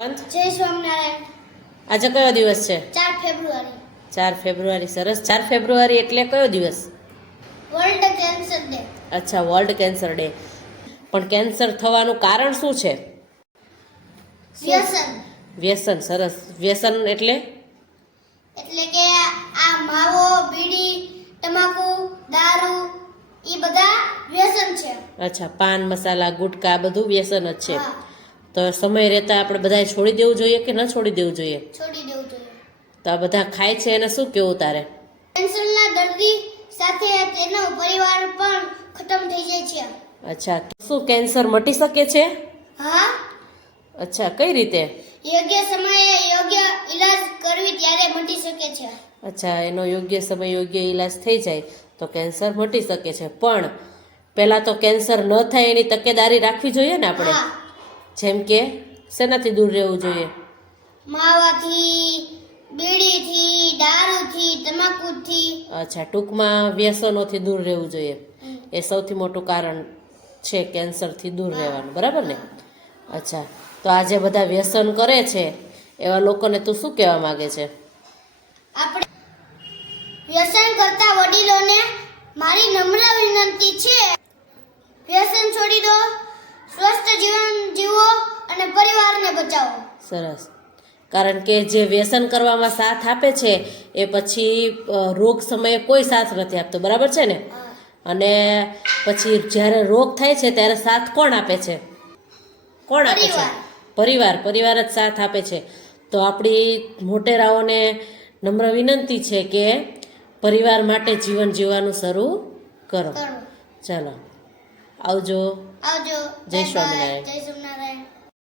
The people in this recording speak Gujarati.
જય સ્વામિનારાયણ. આજે કયો દિવસ છે? ચાર ફેબ્રુઆરી. ચાર ફેબ્રુઆરી સરસ. ચાર ફેબ્રુઆરી એટલે કયો દિવસ? World cancer day. અચ્છા વર્લ્ડ કેન્સર ડે. પણ કેન્સર થવાનું કારણ શું છે? વ્યસન. વ્યસન સરસ. વ્યસન એટલે? એટલે કે આ માવો બીડી તમાકુ દારૂ એ બધા વ્યસન છે. અચ્છા પાન મસાલા ગુટકા બધું વ્યસન જ છે. હા. તો સમય રહેતા આપણે બધાએ છોડી દેવું જોઈએ કે ન છોડી દેવું જોઈએ? છોડી દેવું જોઈએ. તો આ બધા ખાય છે એને શું કેવું તારે? કેન્સરના દર્દી સાથે તેનો પરિવાર પણ ખતમ થઈ જાય છે. અચ્છા શું કેન્સર મટી શકે છે? હા. અચ્છા કઈ રીતે? યોગ્ય સમયે યોગ્ય ઈલાજ કરવી ત્યારે મટી શકે છે. અચ્છા એનો યોગ્ય સમય યોગ્ય ઈલાજ થઈ જાય તો કેન્સર મટી શકે છે. પણ પહેલાં તો કેન્સર ન થાય એની તકેદારી રાખવી જોઈએ ને આપણે? હા. જેમ કે શેનાથી દૂર રહેવું જોઈએ? માવાથી બીડીથી દારૂથી તમાકુથી. અચ્છા ટૂંકમાં વ્યસનોથી દૂર રહેવું જોઈએ. એ સૌથી મોટું કારણ છે કેન્સરથી દૂર રહેવાનું બરાબર ને? અચ્છા તો આજે બધા વ્યસન કરે છે એવા લોકોને તું શું કહેવા માગે છે? આપણે વ્યસન કરતા વડીલોને મારી નમ્ર વિનંતી છે. વ્યસન છોડી દો. અને પરિવારને બચાવો. સરસ. કારણ કે જે વ્યસન કરવામાં સાથ આપે છે એ પછી રોગ સમયે કોઈ સાથ નથી આપતો. બરાબર છે ને? અને પછી જ્યારે રોગ થાય છે ત્યારે સાથ કોણ આપે છે? કોણ આપે છે? પરિવાર. પરિવાર. જ સાથ આપે છે. તો આપણી મોટેરાઓને નમ્ર વિનંતી છે કે પરિવાર માટે જીવન જીવવાનું શરૂ કરો. ચાલો. આવજો. આવજો. જય. સ્વામિનારાયણ. જય સ્વામિનારાયણ.